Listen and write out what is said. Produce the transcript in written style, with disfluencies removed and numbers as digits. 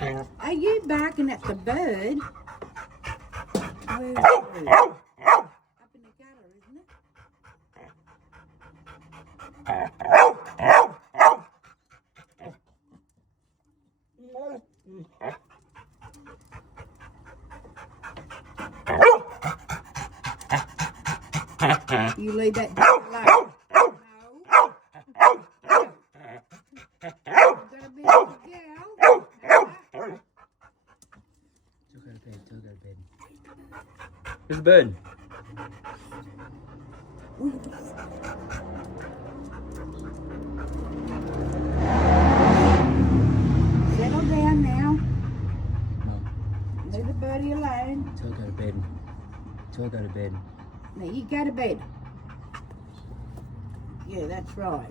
Are you barking at the bird? Where's the bird? Up in the gutter, isn't it? You leave that dog alone. No. You gotta be a good girl. Where's the bird? Settle down now. Mum, Leave the birdie alone. till I go to bed. Till I go to bed. Now you go to bed. Yeah, that's right.